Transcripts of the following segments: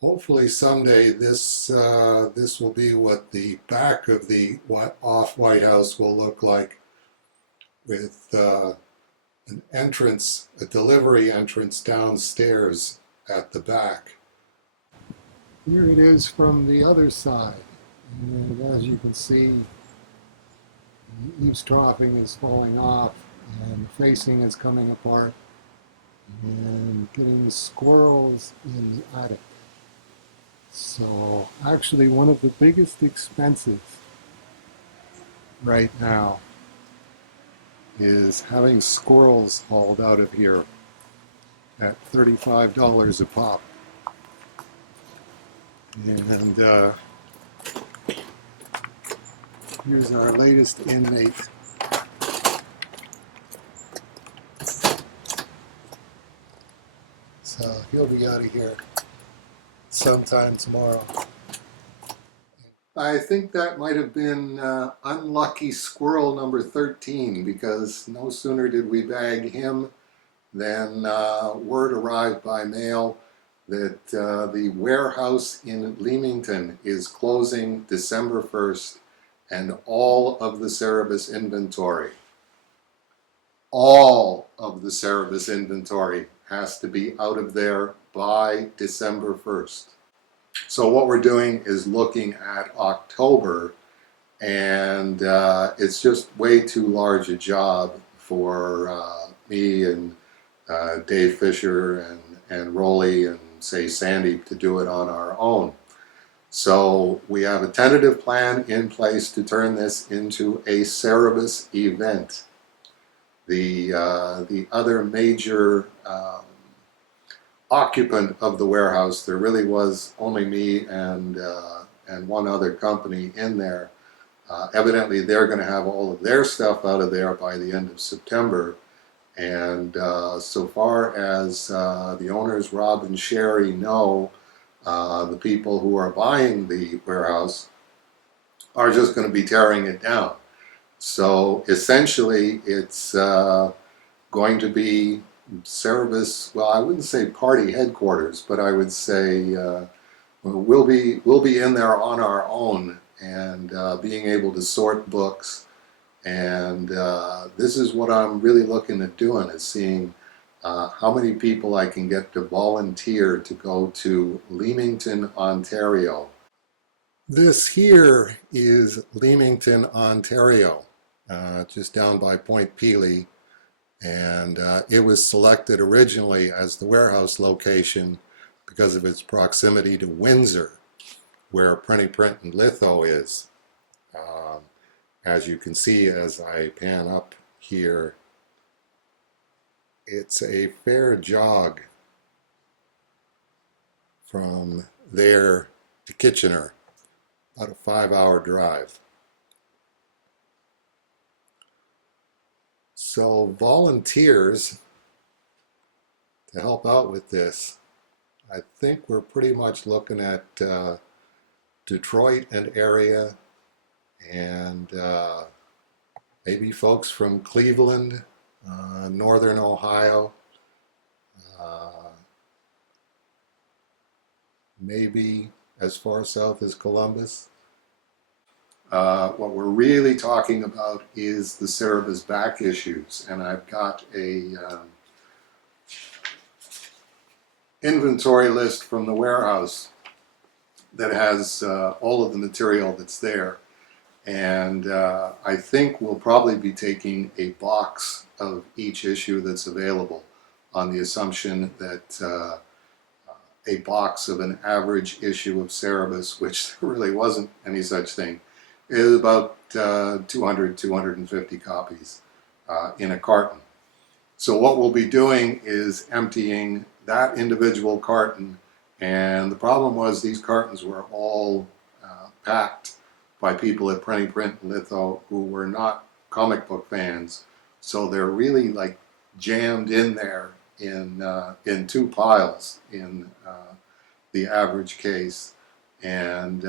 Hopefully someday this will be what the back of the off White House will look like, with an entrance, a delivery entrance downstairs at the back. Here it is from the other side, and as you can see, the eavesdropping is falling off, and the facing is coming apart, and getting squirrels in the attic. So actually one of the biggest expenses right now is having squirrels hauled out of here at $35 a pop. And here's our latest inmate. So he'll be out of here sometime tomorrow. I think that might have been unlucky squirrel number 13, because no sooner did we bag him than word arrived by mail that the warehouse in Leamington is closing December 1st, and all of the Cerebus inventory, has to be out of there by December 1st. So what we're doing is looking at October, and it's just way too large a job for me and Dave Fisher and Rolly and say Sandy to do it on our own. So we have a tentative plan in place to turn this into a Cerebus event. The other major occupant of the warehouse, there really was only me and one other company in there. Evidently they're going to have all of their stuff out of there by the end of September. And so far as the owners, Rob and Sherry, know, the people who are buying the warehouse are just going to be tearing it down. So essentially it's going to be Cerebus, well, I wouldn't say party headquarters, but I would say we'll be in there on our own, and being able to sort books. And this is what I'm really looking at doing, is seeing how many people I can get to volunteer to go to Leamington, Ontario. This here is Leamington, Ontario, just down by Point Pelee. And it was selected originally as the warehouse location because of its proximity to Windsor, where Printing Print and Litho is. As you can see as I pan up here, it's a fair jog from there to Kitchener, about a 5-hour drive. So volunteers to help out with this, I think we're pretty much looking at Detroit and area, and maybe folks from Cleveland, Northern Ohio, maybe as far south as Columbus. What we're really talking about is the Cerebus back issues, and I've got a inventory list from the warehouse that has all of the material that's there. And I think we'll probably be taking a box of each issue that's available, on the assumption that a box of an average issue of Cerebus, which there really wasn't any such thing, is about 250 copies in a carton. So what we'll be doing is emptying that individual carton, and the problem was these cartons were all packed by people at Printing Print and Litho who were not comic book fans, so they're really like jammed in there in two piles in the average case, and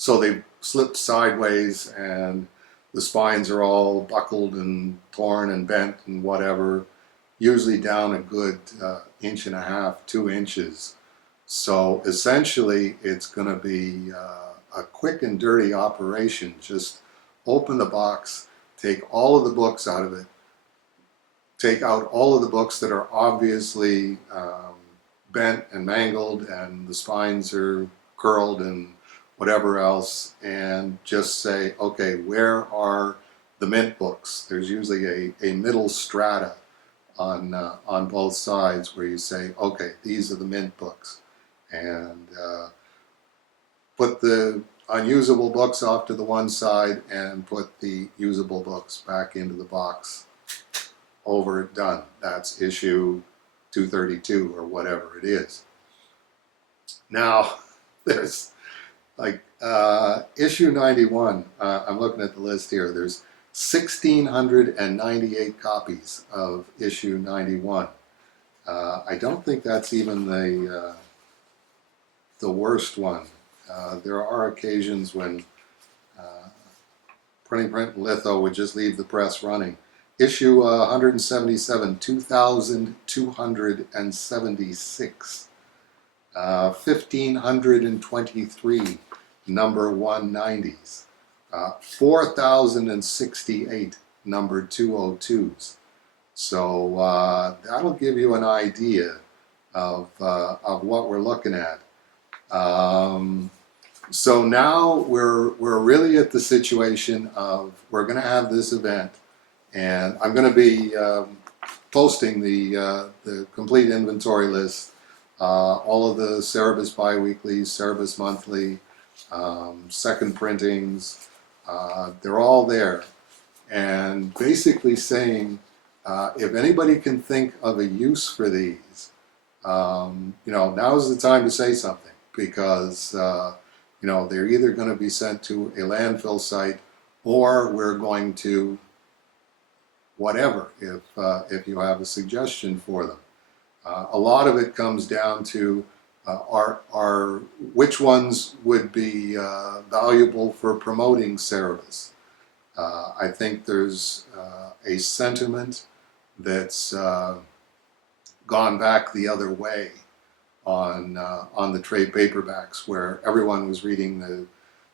so they slipped sideways, and the spines are all buckled and torn and bent and whatever, usually down a good 1.5 to 2 inches. So essentially, it's going to be a quick and dirty operation. Just open the box, take all of the books out of it, take out all of the books that are obviously bent and mangled and the spines are curled and whatever else, and just say, okay, where are the mint books? There's usually a middle strata on both sides where you say, okay, these are the mint books, and put the unusable books off to the one side and put the usable books back into the box. Over, done. That's issue 232 or whatever it is. Now, there's like issue 91. I'm looking at the list here. There's 1,698 copies of issue 91. I don't think that's even the worst one. There are occasions when printing, print, and litho would just leave the press running. Issue 177, 2,276. 1,523 number 190s. 4,068 number 202s. So that'll give you an idea of what we're looking at. So now we're really at the situation of we're going to have this event, and I'm going to be posting the complete inventory list, all of the Cerebus biweeklies, Cerebus monthly, second printings. They're all there, and basically saying if anybody can think of a use for these, now's the time to say something, because they're either going to be sent to a landfill site, or we're going to whatever, if you have a suggestion for them. A lot of it comes down to which ones would be valuable for promoting Cerebus. I think there's a sentiment that's gone back the other way on the trade paperbacks, where everyone was reading the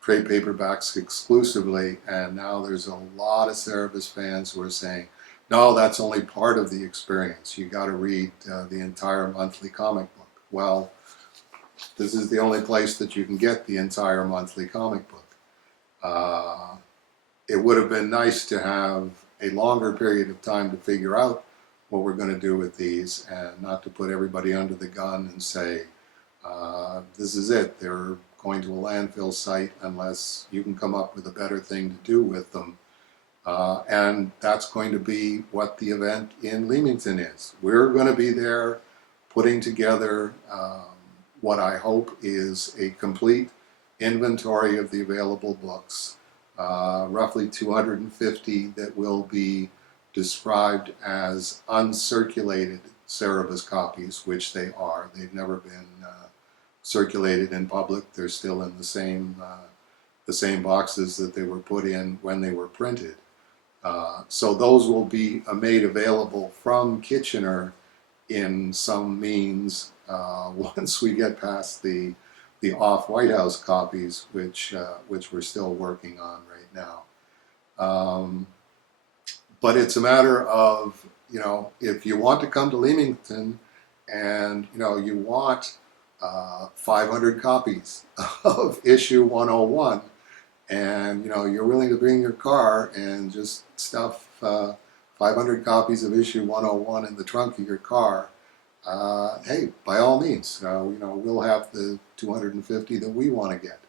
trade paperbacks exclusively, and now there's a lot of Cerebus fans who are saying, no, that's only part of the experience. You got to read the entire monthly comic book. Well, this is the only place that you can get the entire monthly comic book. It would have been nice to have a longer period of time to figure out what we're going to do with these, and not to put everybody under the gun and say, this is it, they're going to a landfill site unless you can come up with a better thing to do with them. And that's going to be what the event in Leamington is. We're going to be there putting together what I hope is a complete inventory of the available books, roughly 250 that will be described as uncirculated Cerebus copies, which they are. They've never been circulated in public. They're still in the same boxes that they were put in when they were printed. So those will be made available from Kitchener in some means once we get past the off-White House copies, which we're still working on right now. But it's a matter of, if you want to come to Leamington and, you want 500 copies of issue 101, and, you're willing to bring your car and just stuff 500 copies of issue 101 in the trunk of your car, hey, by all means, we'll have the 250 that we want to get.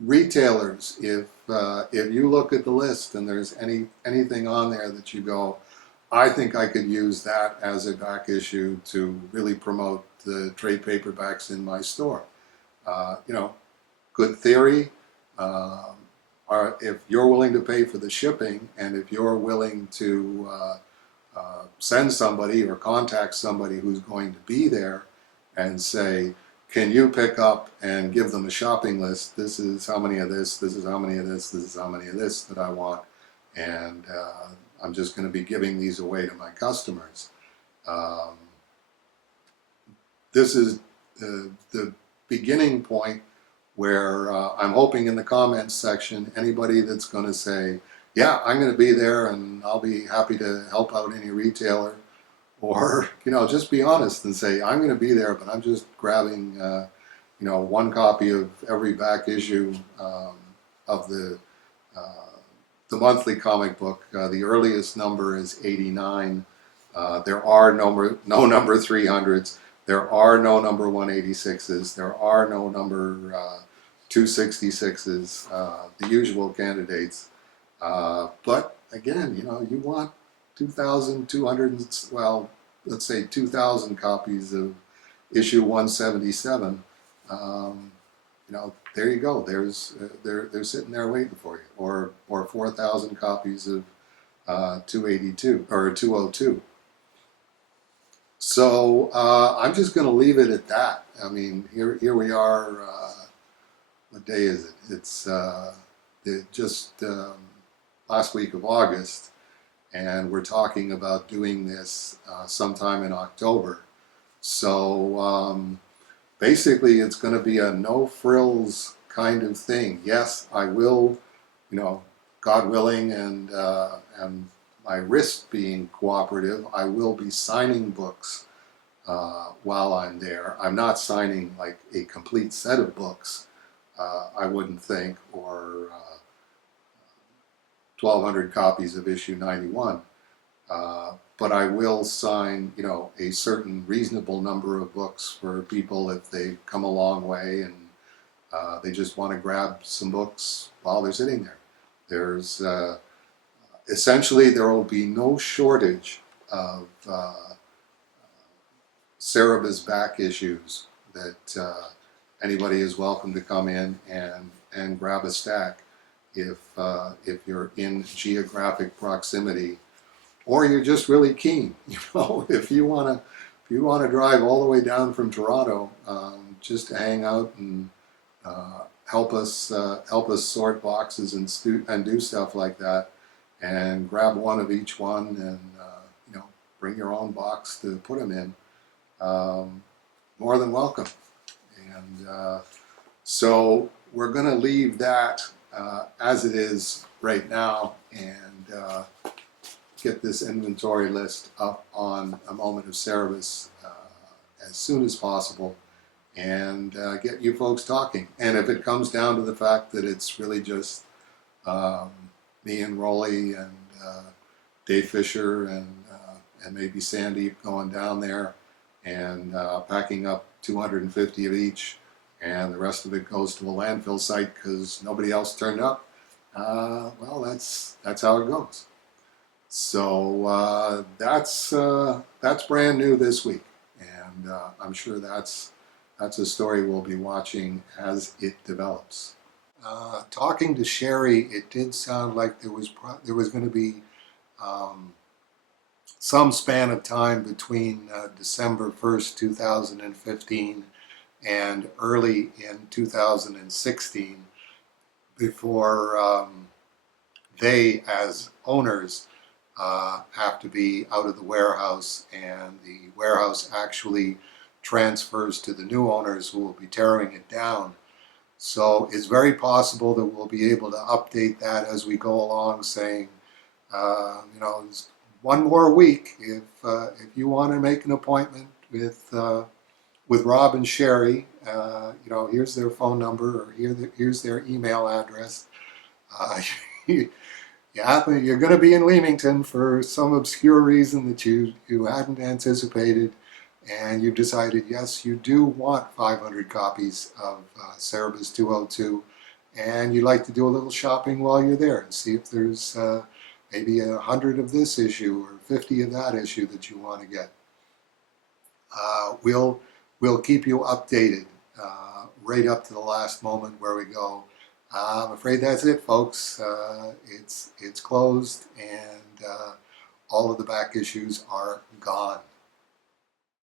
Retailers, if you look at the list and there's anything on there that you go, I think I could use that as a back issue to really promote the trade paperbacks in my store. Good theory. If you're willing to pay for the shipping, and if you're willing to send somebody or contact somebody who's going to be there and say, can you pick up and give them a shopping list? This is how many of this, this is how many of this, this is how many of this that I want, and I'm just going to be giving these away to my customers. this is the beginning point where I'm hoping in the comments section, anybody that's going to say, yeah, I'm going to be there and I'll be happy to help out any retailer, or, just be honest and say, I'm going to be there, but I'm just grabbing, one copy of every back issue of the monthly comic book. The earliest number is 89. There are no number 300s. There are no number 186s. There are no number 266s. The usual candidates. But again, you want 2,200, well, let's say 2,000 copies of issue 177. There you go. They're sitting there waiting for you, or 4,000 copies of 282 or 202. So I'm just going to leave it at that. I mean, here we are. What day is it? It's just last week of August, and we're talking about doing this sometime in October. So basically, it's going to be a no frills kind of thing. Yes, I will, God willing, and my wrist being cooperative, I will be signing books while I'm there. I'm not signing like a complete set of books, I wouldn't think, or 1,200 copies of issue 91. But I will sign, a certain reasonable number of books for people if they've come a long way and they just want to grab some books while they're sitting there. There's essentially, there will be no shortage of Cerebus back issues that anybody is welcome to come in and grab a stack if you're in geographic proximity, or you're just really keen. If you want to drive all the way down from Toronto just to hang out and help us sort boxes and do stuff like that, and grab one of each one and bring your own box to put them in, more than welcome. And so we're going to leave that as it is right now, and get this inventory list up on A Moment of Cerebus as soon as possible, and get you folks talking. And if it comes down to the fact that it's really just me and Rolly and Dave Fisher and maybe Sandy going down there and packing up 250 of each, and the rest of it goes to a landfill site because nobody else turned up, well, that's how it goes. So that's brand new this week, and I'm sure that's a story we'll be watching as it develops. Talking to Sherry, it did sound like there was going to be some span of time between December 1st, 2015 and early in 2016 before they, as owners, have to be out of the warehouse, and the warehouse actually transfers to the new owners who will be tearing it down. So it's very possible that we'll be able to update that as we go along, saying, it's one more week. If you want to make an appointment with Rob and Sherry, here's their phone number, or here's their email address. You're going to be in Leamington for some obscure reason that you hadn't anticipated, and you've decided, yes, you do want 500 copies of Cerebus 202, and you'd like to do a little shopping while you're there and see if there's maybe 100 of this issue or 50 of that issue that you want to get. We'll keep you updated right up to the last moment where we go, I'm afraid that's it, folks. It's closed, and all of the back issues are gone.